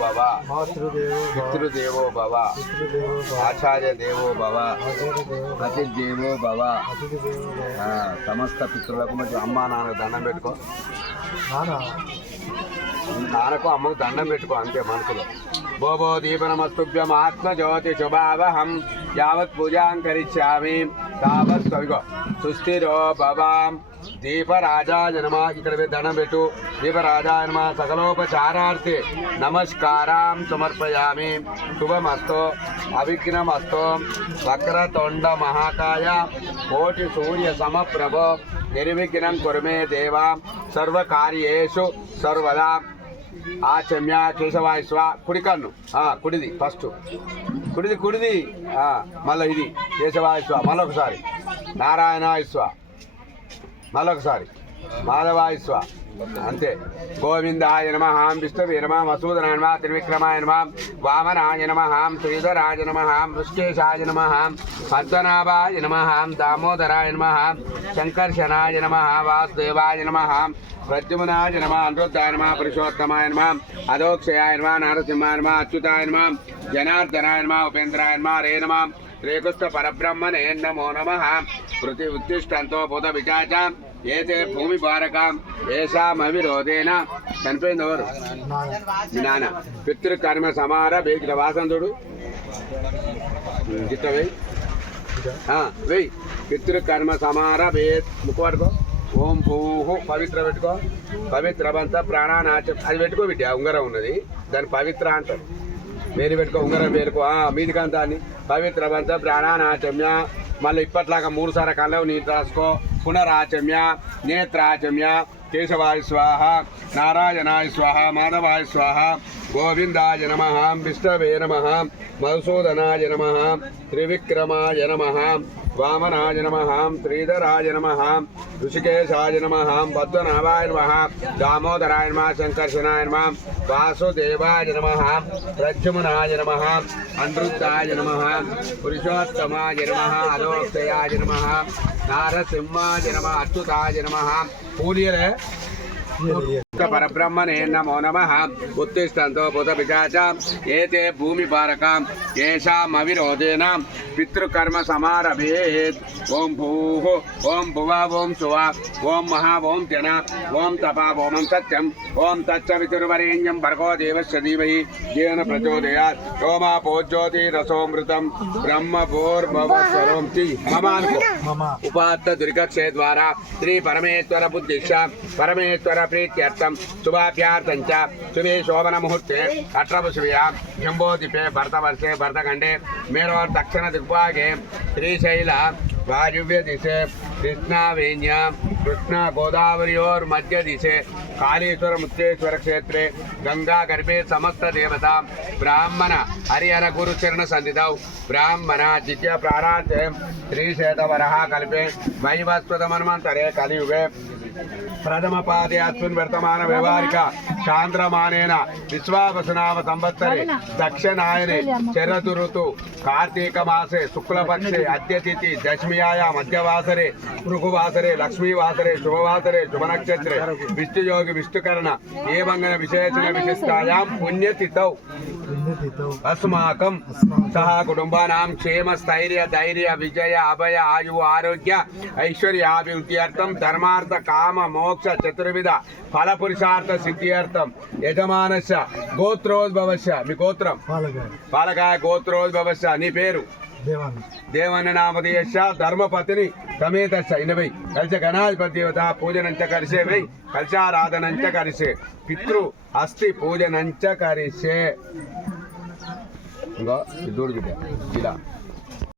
భవ, పితృదేవో భవ, ఆచార్య దేవో భవ, అతిథిదేవో భవ. సమస్త పితృలకు మంచి అమ్మ నాన్నకు దండం పెట్టుకో. నాన్నకు అమ్మకు దండం పెట్టుకో అంతే మనసులో. భోభో దీపనమస్తుభ్యం ఆత్మజ్యోతి శుభావహం యావత్ పూజాం కరిష్యామి తావత్ కవిగో సుస్థిరో భవాం. దీపరాజాయ నమః. ఇక్కడ దండం పెట్టు. దీపరాజాయ నమః. సకలోపచారార్థే నమస్కారం సమర్పయామి. శుభమస్తో అవిఘ్నమస్తో. వక్రతుండ మహాకాయ కోటి సూర్య సమప్రభో నిర్విఘ్నం కురుమే దేవా సర్వకార్యేషు సర్వదా. ఆచమ్య కేశవాయస్వ. కుడి కన్ను కుడిది ఫస్ట్, కుడిది మళ్ళీ ఇది కేశవాయస్వ. మళ్ళొకసారి నారాయణాయస్వ. మళ్ళొకసారి మాధవాయస్వ. అంతే. గోవిందాయ నమః, విష్ణువే నమః, మసూదనాయ నమః, త్రివిక్రమాయ నమః, వామనాయ నమః, శ్రీధరాయ నమః, ఋషికేశాయ నమః, పద్మనాభాయ నమః, దామోదరాయ నమః, శంకర్షణాయ నమః, వాసుదేవాయ నమః, ప్రద్యుమ్నాయ నమః, అనిరుద్ధాయ నమః, పురుషోత్తమాయ నమః, అధోక్షయాయ నమః, నరసింహాయ నమః, అచ్యుతాయ నమః, జనార్దనాయ నమః, ఉపేంద్రాయ నమః, రే నమః, శ్రీకృష్ణ పరబ్రహ్మణే నమో నమః. పృథి ఉత్తిష్టంతో భూత విచాచ ఏతే భూమి భారకం ఏషామవిరోధేన. చనిపోయింది ఎవరు? మీ నాన్న. పితృకర్మ సమార బేగిన వాసంతుడు గిట్ట వెయ్యి. పితృకర్మ సమార బే ముక్కు పట్టుకో. ఓం భూహు పవిత్ర పెట్టుకో. పవిత్రవంత ప్రాణానాచం అది పెట్టుకో. బిడ్డ ఉంగరం ఉన్నది దాన్ని పవిత్ర అంటారు. వేరు పెట్టుకో. ఉంగరం వేరుకో. మీదికంతాన్ని పవిత్రవంత ప్రాణానాచమ్య. మళ్ళీ ఇప్పట్లాగా 3 సార్లు కళ్ళవు నీళ్ళు రాసుకో. పునరాచమ్య నేత్రాచమ్య. కేశవాయ స్వాహ, నారాయణాయ స్వాహ, మాధవాయ స్వాహ, గోవిందాయ నమః, విష్ణవే నమః, మధుసూదనాయ నమః, త్రివిక్రమాయ నమః, వామనాయ నమః, శ్రీధరాయ నమః, ఋషికేశాయ నమః, పద్మనాభాయ నమః, దామోదరాయ నమః, శంకర్షణాయ నమః, వాసుదేవాయ నమః, ప్రద్యుమ్నాయ నమః, అనిరుద్ధాయ నమః, పురుషోత్తమాయ నమః, అధోక్షయాయ నమః, నారసింహాయ నమః, అచ్యుతాయ నమః. పూలియలే పరబ్రహ్మణే నమో నమః. ఉత్తిష్టంతో భూత పిశాచ ఏతే భూమి భారకం ఏషామవిరోధేన పితృకర్మ సమారభేత్. ఓం భూః, ఓం భువ, ఓం శువ, ఓం మహా, ఓం జన, ఓం తప, ఓం సత్యం, ఓం తచ్చవితుర్వరేణ్యం భర్గో దేవస్య ధీమహి యేన ప్రచోదయాత్. ఓమా పోజ్యోతి రసోమృతం బ్రహ్మభూర్భువస్వరం తి మమానుకో. ఉపాత్త దుర్గక్షయ ద్వారా శ్రీ పరమేశ్వర బుద్ధిక్ష పరమేశ్వర ప్రీత్యర్థం శుభాభ్యార్థం చ శుభే శోభన ముహూర్తే అట్రభుశివ్యా జంబోదీపే భరతవర్షే భరతఖండే మేరోర్ దక్షిణ దిగ్భాగే శ్రీశైల వాయువ్య దిశే కృష్ణావేణ్య కృష్ణా గోదావరియోర్ మధ్య దిశే కాళేశ్వర ముక్తేశ్వర క్షేత్రే గంగా గర్భే సమస్త దేవత బ్రాహ్మణ హరిహర గురు చరణ సంధితౌ బ్రాహ్మణ ద్వితీయ ప్రారాంతే శ్రీశేతవరః కల్పే వైవస్వతమన్వంతరే కలియుగే ప్రథమ పాదే అస్మిన్ వర్తమాన వ్యవహారిక చాంద్రమానేన విశ్వావసునామ సంవత్సరే దక్షిణాయనే శరదు ఋతు కార్తీక మాసే శుక్లపక్షే అద్య తిథి దశమ్యాయ మధ్యవాసరే భృగువాసరే లక్ష్మీవాసరే శుభవాసరే శుభనక్షత్రే విష్ణుయోగి విష్ణుకరణ ఏవంగన విశేషణ విశిష్టాయాం పుణ్యతిథౌ అస్మాకం సహ కుటుంబానాం క్షేమ స్థైర్య ధైర్య విజయ అభయ ఆయు ఆరోగ్య ఐశ్వర్యాభివృద్ధ్యర్థం ధర్మార్థ కామ మోక్ష చతుర్విధ ఫల పురుషార్థ సిద్ధ్యర్థం యజమానస్య గోత్రోద్భవస్య. మీ గోత్రం పాలకాయ గోత్రోద్భవస్య. నీ పేరు దేవన్న నామధేయస్య ధర్మపత్ని సమేతస్య. 80 కలిస గణాధిపతివత పూజనంచ కరిసే వై కలశారాధనంచ కరిసే పితృ అస్థి పూజనంచ కరిసే. ఇంకో దూడు బిడ్డ ఇలా